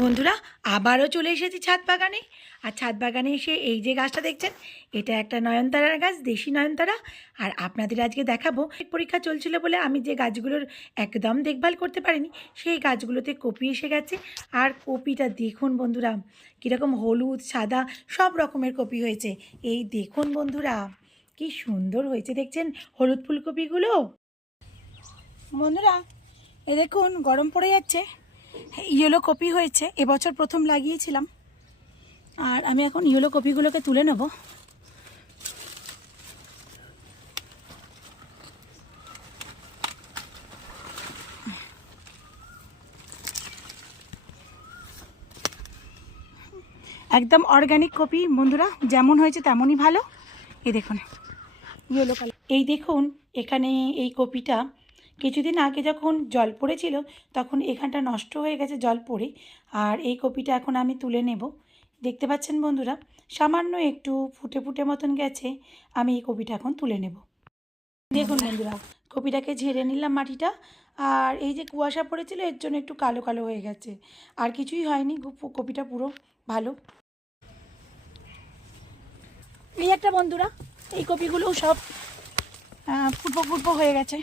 বন্ধুরা, আবারও চলে এসেছি ছাদ বাগানে। আর ছাদ বাগানে এসে এই যে গাছটা দেখছেন, এটা একটা নয়নতারার গাছ, দেশি নয়নতারা। আর আপনাদের আজকে দেখাবো পরীক্ষা চলছিল বলে আমি যে গাছগুলোর একদম দেখভাল করতে পারিনি, সেই গাছগুলোতে কপি এসে গেছে। আর কপিটা দেখুন বন্ধুরা, কীরকম হলুদ, সাদা, সব রকমের কপি হয়েছে। এই দেখুন বন্ধুরা, কি সুন্দর হয়েছে, দেখছেন হলুদ ফুলকপিগুলো? বন্ধুরা, এ দেখুন, গরম পড়ে যাচ্ছে। ইয়েলো কপি হয়েছে, এবছর প্রথম লাগিয়েছিলাম। আর আমি এখন ইয়েলো কপিগুলোকে তুলে নেব। একদম অর্গানিক কপি, বন্ধুরা, যেমন হয়েছে তেমনই ভালো। এই দেখুন, ইয়েলো কালার এই দেখুন, এখানে এই কপিটা কিছুদিন আগে যখন জল পড়েছিল, তখন এখানটা নষ্ট হয়ে গেছে জল পড়ে, আর এই কপিটা এখন আমি তুলে নেব। দেখতে পাচ্ছেন বন্ধুরা, সামান্য একটু ফুটে ফুটে মতন গেছে, আমি এই কপিটা এখন তুলে নেব। দেখুন বন্ধুরা, কপিটাকে ঝেড়ে নিলাম মাটিটা, আর এই যে কুয়াশা পড়েছিল, এর জন্য একটু কালো কালো হয়ে গেছে। আর কিছুই হয়নি কপিটা পুরো ভালো। এই একটা বন্ধুরা, এই কপিগুলোও সব ফুটবো ফুটবো হয়ে গেছে।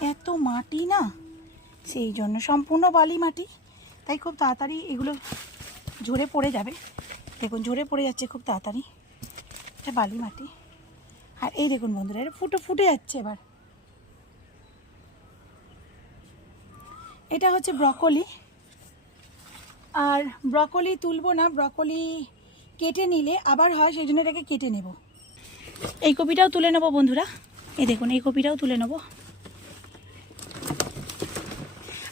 এত মাটি না? সেই জন্য সম্পূর্ণ বালি মাটি। তাই খুব তাড়াতাড়ি এগুলো ঝরে পড়ে যাবে। দেখুন, ঝরে পড়ে যাচ্ছে খুব তাড়াতাড়ি। এটা বালি মাটি। আর এই দেখুন বন্ধুরা, এটা ফুটো, ফুটে যাচ্ছে এবার। এটা হচ্ছে ব্রকলি। আর ব্রকলি তুলবো না, ব্রকলি কেটে নিলে আবার হয়, সেই জন্য এটাকে কেটে নেব। এই কপিটাও তুলে নেব বন্ধুরা। এই দেখুন, এই কপিটাও তুলে নেব।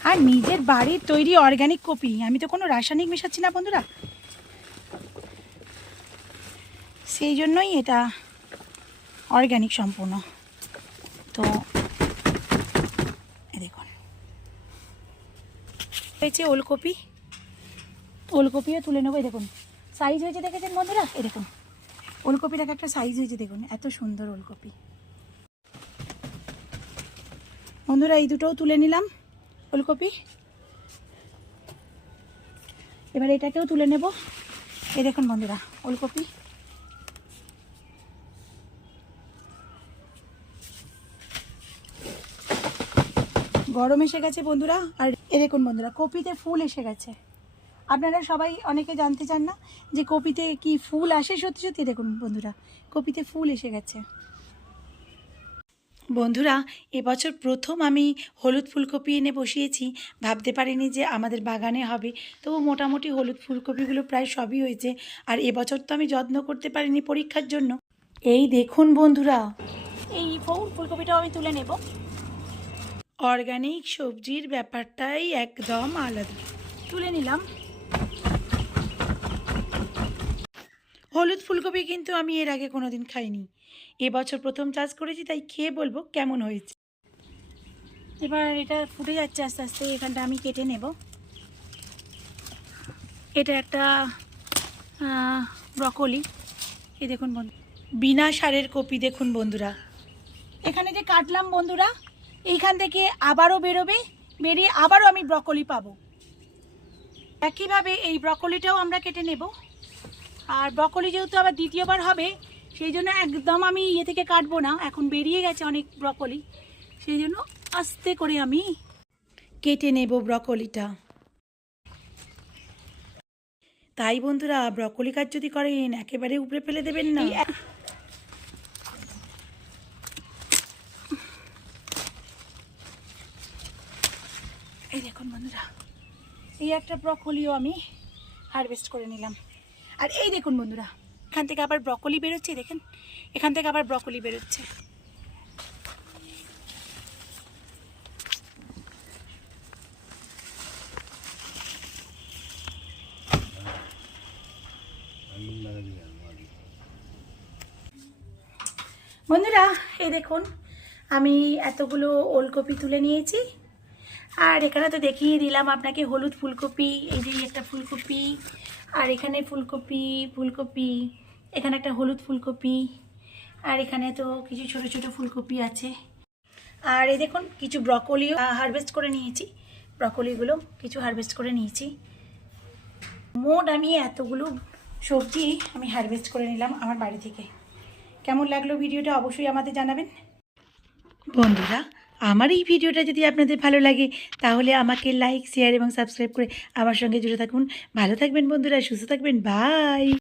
আর নিজের বাড়ির তৈরি অর্গ্যানিক কপি। আমি তো কোনো রাসায়নিক মেশাচ্ছি না, বন্ধুরা। সেই জন্যই এটা অর্গ্যানিক সম্পূর্ণ। তো দেখুন। হয়েছে ওলকপি। ওলকপিও তুলে নেব দেখুন। সাইজ হয়েছে দেখেছেন, বন্ধুরা? এই দেখুন। ওলকপির এক একটা সাইজ হয়েছে, দেখুন। এত সুন্দর ওলকপি। বন্ধুরা, এই দুটোও তুলে নিলাম। ফুলকপি। এবার এটাকেও তুলে নেব। এই দেখুন বন্ধুরা ওলকপি গরম এসে গেছে বন্ধুরা, আর এ দেখুন বন্ধুরা, কপিতে ফুল এসে গেছে। আপনারা সবাই অনেকে জানতে চান না যে কপিতে কি ফুল আসে? সত্যি সত্যি দেখুন বন্ধুরা, কপিতে ফুল এসে গেছে। বন্ধুরা এবছর প্রথম আমি হলুদ ফুলকপি এনে বসিয়েছি। ভাবতে পারিনি যে আমাদের বাগানে হবে। তবু মোটামুটি হলুদ ফুলকপিগুলো প্রায় সবই হয়েছে। আর এবছর তো আমি যত্ন করতে পারিনি পরীক্ষার জন্য। এই দেখুন বন্ধুরা। এই ফুল ফুলকপিটাও আমি তুলে নেব। অর্গানিক সবজির ব্যাপারটাই একদম আলাদা। তুলে নিলাম। হলুদ ফুলকপি কিন্তু আমি এর আগে কোনোদিন খাইনি। এবছর প্রথম চাষ করেছি, তাই খেয়ে বলব কেমন হয়েছে। এবার এটা ফুটে যাচ্ছে আস্তে আস্তে, এখানটা আমি কেটে নেব। এটা একটা ব্রকলি। এই দেখুন বন্ধু, বিনা সারের কপি দেখুন বন্ধুরা। এখানে যে কাটলাম বন্ধুরা, এইখান থেকে আবারও বেরোবে, বেরিয়ে আবারও আমি ব্রকলি পাবো। একইভাবে এই ব্রকলিটাও আমরা কেটে নেব। আর ব্রকলি যেহেতু আবার দ্বিতীয়বার হবে, সেই জন্য একদম আমি ইয়ে থেকে কাটবো না। এখন বেরিয়ে গেছে অনেক ব্রকলি সেই জন্য আস্তে করে আমি কেটে নেব ব্রকলিটা তাই বন্ধুরা ব্রকলি কাজ যদি করেন, একেবারে উপরে ফেলে দেবেন না। এই দেখুন বন্ধুরা, এই একটা ব্রকলিও আমি হারভেস্ট করে নিলাম। আর এই দেখুন বন্ধুরা, এখান থেকে আবার ব্রকলি বেরোচ্ছে, দেখেন? এখান থেকে আবার ব্রকলি বেরোচ্ছে। বন্ধুরা, এই দেখুন, আমি এতগুলো ওলকপি তুলে নিয়েছি। আর এখানে তো দেখিয়ে দিলাম আপনাকে হলুদ ফুলকপি, এই যে একটা ফুলকপি আর এখানে ফুলকপি ফুলকপি, এখানে একটা হলুদ ফুলকপি, আর এখানে তো কিছু ছোট ছোট ফুলকপি আছে। আর এই দেখুন, কিছু ব্রকলিও হারভেস্ট করে নিয়েছি। ব্রকলিগুলো কিছু হারভেস্ট করে নিয়েছি। মোট আমি এতগুলো সবজি আমি হারভেস্ট করে নিলাম আমার বাড়ি থেকে। কেমন লাগল ভিডিওটা অবশ্যই আমাদের জানাবেন। বন্ধুরা আমার এই ভিডিওটা যদি আপনাদের ভালো লাগে, তাহলে আমাকে লাইক শেয়ার এবং সাবস্ক্রাইব করে আমার সঙ্গে জুড়ে থাকুন। ভালো থাকবেন বন্ধুরা, সুস্থ থাকবেন বাই